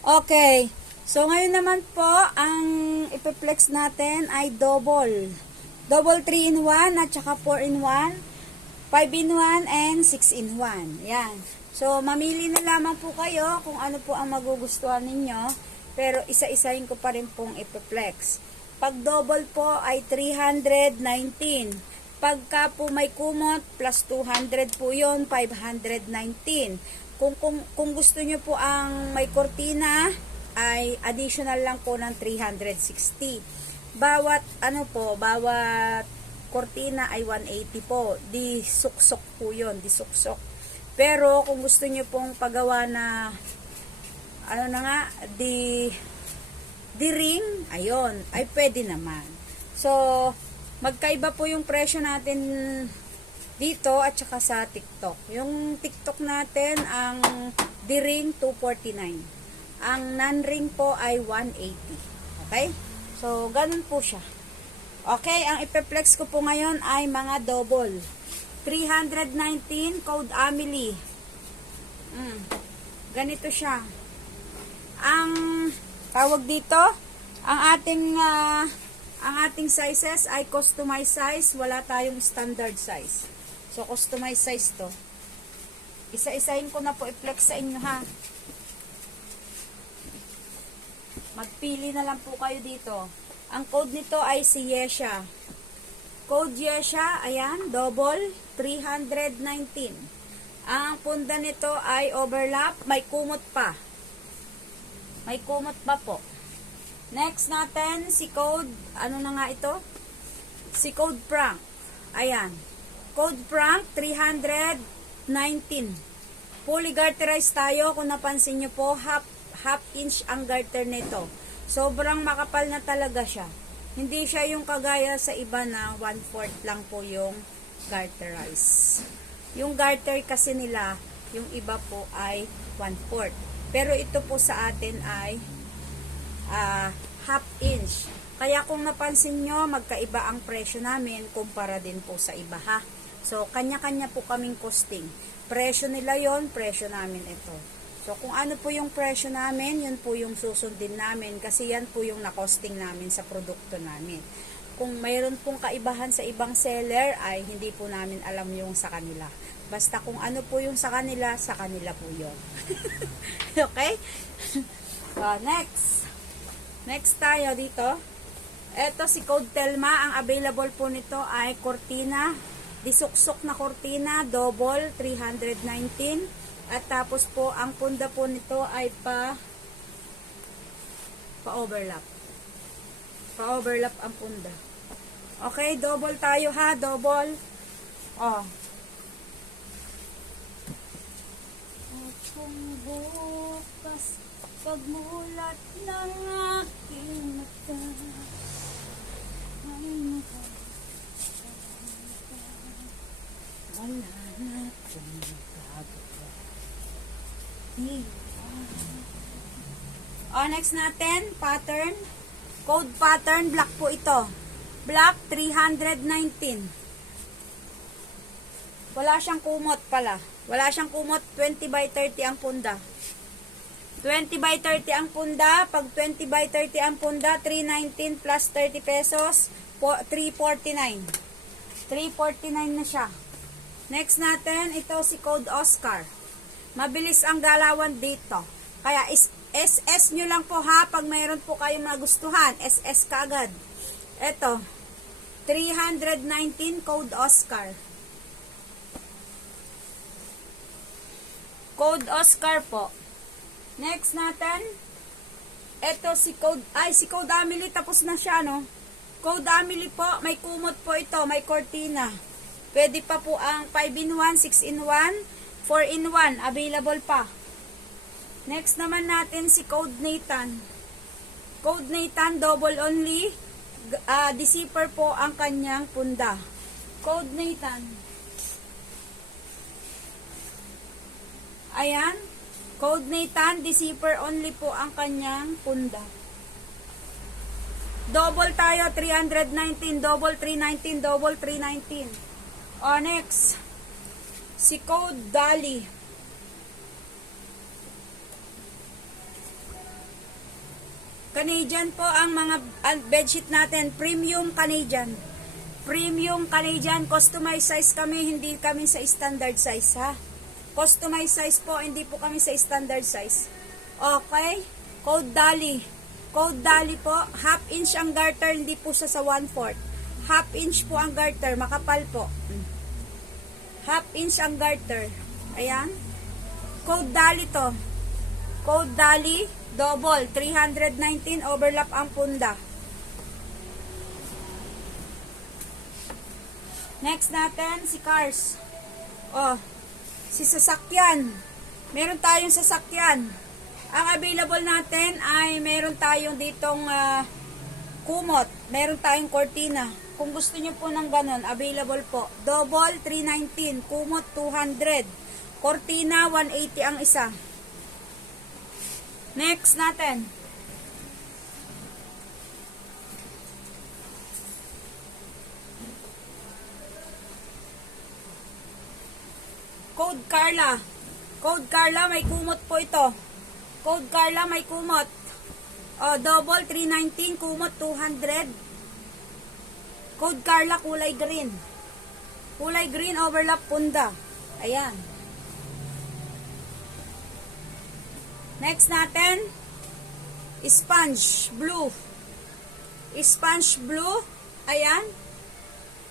Okay. So, ngayon naman po, ang ipiplex natin ay double. Double 3 in 1 at saka 4 in 1, 5 in 1, and 6 in 1. Yan. So, mamili na lamang po kayo kung ano po ang magugustuhan ninyo. Pero, isa-isahin ko pa rin pong ipiplex. Pag double po ay 319. Pagka po may kumot, plus 200 po yun, 519. Kung gusto nyo po ang may kortina, ay additional lang po ng 360. Bawat bawat kortina ay 180 po. Di suksok po yun, di suksok. Pero kung gusto nyo pong pagawa na di ring, ayun, ay pwede naman. So, magkaiba po yung presyo natin dito at saka sa TikTok. Yung TikTok natin, ang di-ring 249. Ang non-ring po ay 180. Okay? So, ganun po siya. Okay, ang ipeplex ko po ngayon ay mga double. 319 code Amelie. Ganito siya. Ang tawag dito, ang ating sizes ay customized size, wala tayong standard size. So, customized size to. Isa-isahin ko na po i-flex sa inyo, ha. Magpili na lang po kayo dito. Ang code nito ay si Yesha. Code Yesha, ayan, double, 319. Ang punda nito ay overlap, may kumot pa. May kumot pa po. Next natin, si code, ano na nga ito? Si code prank. Ayan. Code prank, 319. Fully garterized tayo. Kung napansin nyo po, half inch ang garter nito. Sobrang makapal na talaga siya. Hindi siya yung kagaya sa iba na 1/4 lang po yung garterized. Yung garter kasi nila, yung iba po ay 1/4. Pero ito po sa atin ay half inch. Kaya kung napansin nyo, magkaiba ang presyo namin kumpara din po sa iba, ha. So, kanya-kanya po kaming costing. Presyo nila yon, presyo namin ito. So, kung ano po yung presyo namin, yun po yung susundin namin kasi yan po yung na-costing namin sa produkto namin. Kung mayroon pong kaibahan sa ibang seller, ay hindi po namin alam yung sa kanila. Basta kung ano po yung sa kanila po yun. Okay? Next. Next tayo dito. Ito si Code Telma. Ang available po nito ay cortina. Disuksok na cortina. Double, 319. At tapos po, ang punda po nito ay pa-overlap. Pa-overlap ang punda. Okay, double tayo, ha. Double. Oh. Kung bukas pagmulat ng aking mata ay wala na kung magagawa. Next natin, pattern. Code pattern, black po ito. Black, 319. Wala siyang kumot pala. Wala siyang kumot, 20 by 30 ang punda. 20 by 30 ang punda. Pag 20 by 30 ang punda, 319 plus 30 pesos, 349. 349 na siya. Next natin, ito si Code Oscar. Mabilis ang galawan dito. Kaya SS nyo lang po, ha. Pag mayroon po kayong nagustuhan, SS kaagad. Ito, 319 Code Oscar. Code Oscar po. Next natin, ito si Code Amelie, tapos na siya, no? Code Amelie po, may kumot po ito, may cortina. Pwede pa po ang 5 in 1, 6 in 1, 4 in 1, available pa. Next naman natin si Code Nathan. Code Nathan, double only. Deceiver po ang kanyang punda. Code Nathan. Ayan. Code Nathan, deceiver only po ang kanyang punda. Double tayo, 319. Double 319. Double 319. Next. Si Code Dali. Canadian po ang mga bedsheet natin. Premium Canadian. Premium Canadian. Customized size kami. Hindi kami sa standard size, ha? Customized size po. Hindi po kami sa standard size. Okay? Code Dali. Code Dali po. Half inch ang garter. Hindi po siya sa 1/4. Half inch po ang garter. Makapal po. Half inch ang garter. Ayan. Code Dali to. Code Dali. Double. 319. Overlap ang punda. Next natin, si Cars. Oh, si sasakyan. Meron tayong sasakyan. Ang available natin ay meron tayong ditong kumot. Meron tayong cortina. Kung gusto nyo po ng ganon, available po. Double, 319. Kumot, 200. Cortina, 180 ang isa. Next natin. Code Carla. Code Carla, may kumot po ito. Code Carla, may kumot. Double, 319. Kumot, 200. Code Carla, kulay green. Kulay green, overlap punda. Ayan. Next natin, sponge blue. Sponge blue, ayan.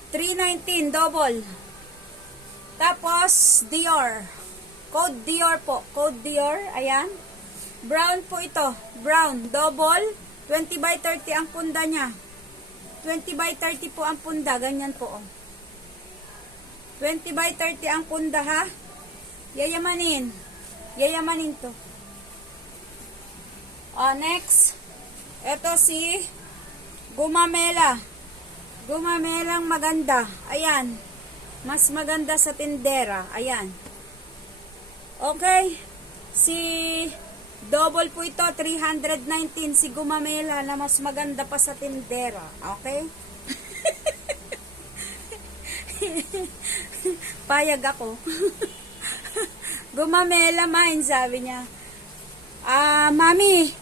319, double. Tapos, Dior. Code Dior po. Code Dior, ayan. Brown po ito. Brown, double. 20 by 30 ang punda niya. 20 by 30 po ang punda. Ganyan po. 20 by 30 ang punda, ha. Yayamanin. Yayamanin to. Next. Ito si Gumamela. Gumamelang maganda. Ayan. Mas maganda sa tindera. Ayan. Okay. Si double po ito, 319. Si Gumamela na mas maganda pa sa tindera. Okay? Payag ako. Gumamela mine, sabi niya. Mami,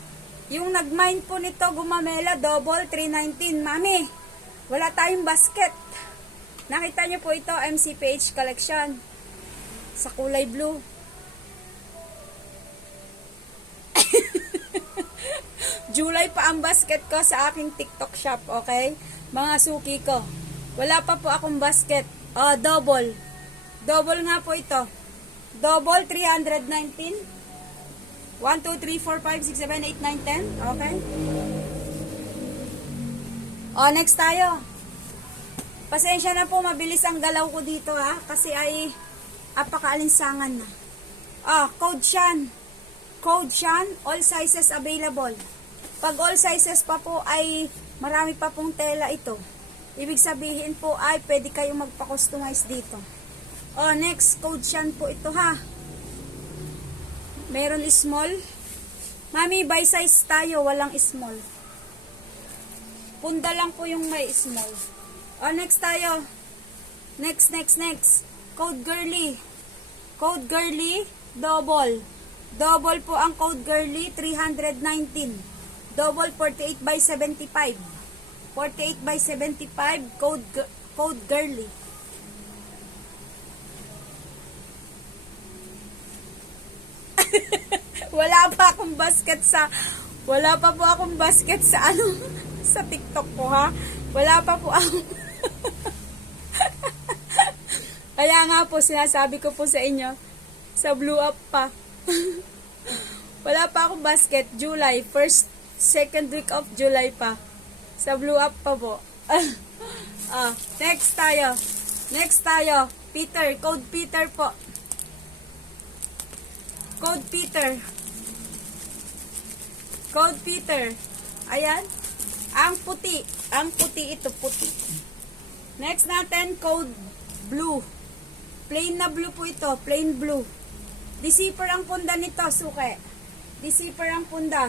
yung nag-mine po nito, Gumamela, double, 319. Mami, wala tayong basket. Nakita niyo po ito, MCPH collection. Sa kulay blue. July pa ang basket ko sa aking TikTok shop, okay? Mga suki ko. Wala pa po akong basket. Double. Double nga po ito. Double, 319. 1, 2, 3, 4, 5, 6, 7, 8, 9, 10. Okay? Next tayo. Pasensya na po, mabilis ang galaw ko dito, ha? Kasi ay apakaalinsangan na. Code Shan. Code Shan, all sizes available. Pag all sizes pa po ay marami pa pong tela ito. Ibig sabihin po ay pwede kayong magpa-customize dito. Next, Code Shan po ito, ha? Meron small. Mami, by size tayo, walang small. Punda lang po yung may small. Next tayo. Next. Code Girly. Code Girly, double. Double po ang Code Girly, 319. Double, 48 by 75. 48 by 75, Code Girly. Wala pa akong basket sa sa TikTok ko, ha. Wala pa po akong kaya nga po sinasabi ko po sa inyo, sa Blue Up pa. Wala pa akong basket. July, second week of July pa. Sa Blue Up pa po. Next tayo. Peter, Code Peter po. Code Peter. Code Peter. Ayan. Ang puti ito, puti. Next natin, Code Blue. Plain na blue po ito, plain blue. Decipher ang punda nito, suke. Decipher ang punda.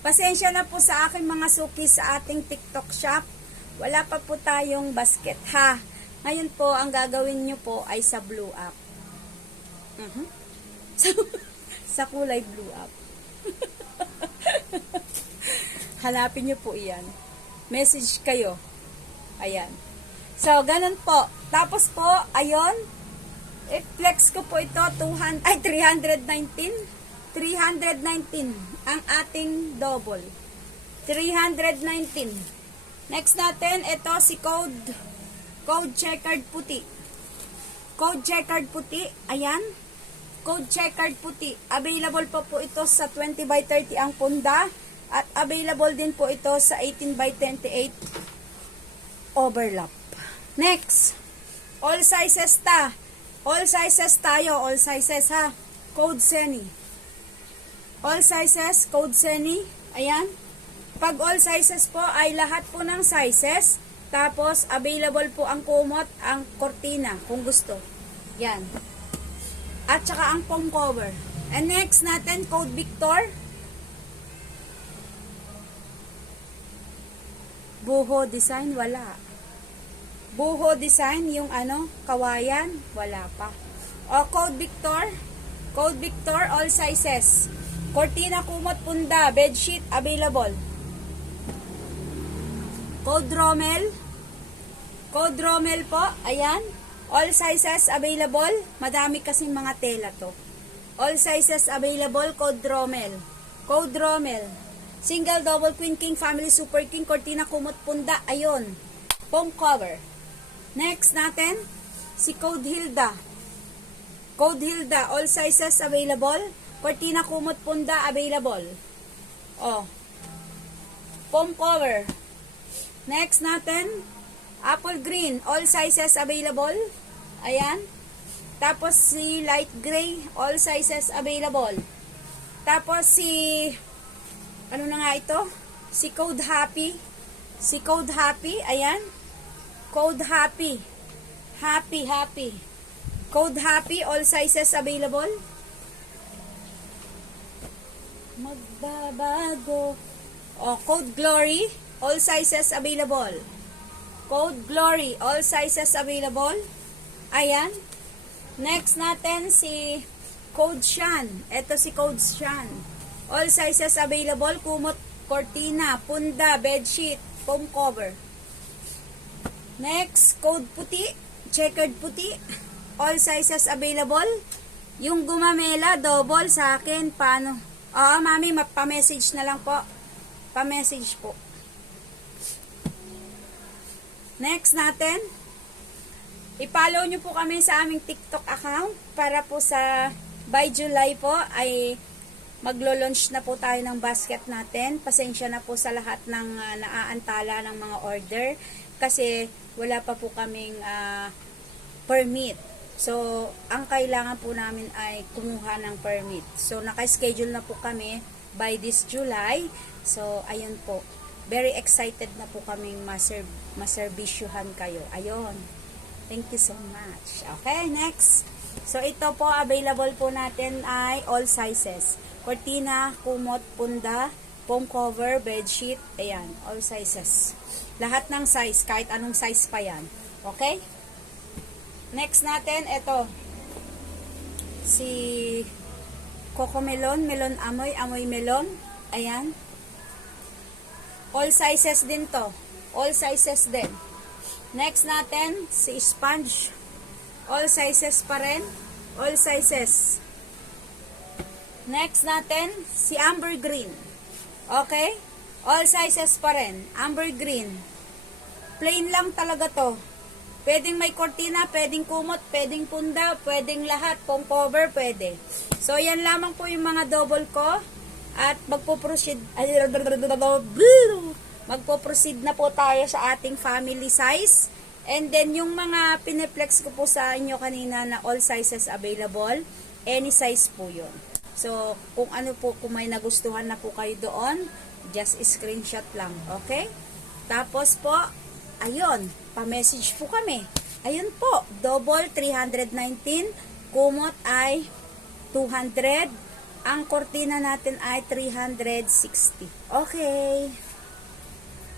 Pasensya na po sa aking mga suki sa ating TikTok shop. Wala pa po tayong basket, ha. Ngayon po, ang gagawin nyo po ay sa Blue Up. Sa kulay blue up. Hanapin nyo po iyan. Message kayo. Ayan. So, ganun po. Tapos po, ayun. I-flex ko po ito. 319. 319 ang ating double. 319. Next natin, ito si code checkered puti. Code checkered puti. Ayan. Code checkered puti. Available po ito sa 20 by 30 ang punda. At available din po ito sa 18 by 28 overlap. Next. All sizes ta. All sizes tayo. All sizes ha. Code Seni. All sizes. Code Seni. Ayan. Pag all sizes po ay lahat po ng sizes. Tapos available po ang kumot, ang kortina kung gusto. Yan. At saka ang foam cover. And next natin, code Victor. Buho design, wala. Buho design, yung ano, kawayan, wala pa. O, code Victor. Code Victor, all sizes. Cortina, kumot, punda, bedsheet, available. Code Rommel. Code Rommel po, ayan. All sizes available. Madami kasing mga tela to. All sizes available, code Rommel. Code Rommel. Single, double, queen, king, family, super king, cortina, kumot, punda, ayon. Foam cover. Next natin, si Code Hilda. Code Hilda, all sizes available. Cortina, kumot, punda, available. Oh. Foam cover. Next natin, apple green, all sizes available. Ayan. Tapos si light gray, all sizes available. Tapos si ano na nga ito? Si Code Happy. Si Code Happy, ayan. Code Happy. Happy. Code Happy, all sizes available. Magbabago. O, Code Glory, all sizes available. Code Glory, all sizes available. Ayan. Next natin si Code Shan. Ito si Code Shan. All sizes available. Kumot, cortina, punda, bedsheet, foam cover. Next, code puti. Checkered puti. All sizes available. Yung gumamela, double sa akin. Paano? Oo, mami, pa-message na lang po. Pa-message po. Next natin. I-follow nyo po kami sa aming TikTok account para po sa by July po ay maglo-launch na po tayo ng basket natin. Pasensya na po sa lahat ng naaantala ng mga order kasi wala pa po kaming permit. So, ang kailangan po namin ay kumuha ng permit. So, naka-schedule na po kami by this July. So, ayun po. Very excited na po kaming maserbisyuhan kayo. Ayun. Thank you so much. Okay, next. So, ito po, available po natin ay all sizes. Cortina, kumot, punda, foam cover, bedsheet, ayan, all sizes. Lahat ng size, kahit anong size pa yan. Okay? Next natin, ito. Si Coco Melon, melon amoy, amoy melon. Ayan. All sizes din to. All sizes din. Next natin, si Sponge. All sizes pa rin. All sizes. Next natin, si Amber Green. Okay? All sizes pa rin. Amber Green. Plain lang talaga to. Pwedeng may cortina, pwedeng kumot, pwedeng punda, pwedeng lahat. Foam cover, pwede. So, yan lamang po yung mga double ko. At magpo-proceed na po tayo sa ating family size. And then, yung mga pineplex ko po sa inyo kanina na all sizes available, any size po yun. So, kung ano po, kung may nagustuhan na po kayo doon, just screenshot lang, okay? Tapos po, ayun, pa-message po kami. Ayun po, double 319, kumot ay 200, ang kortina natin ay 360. Okay.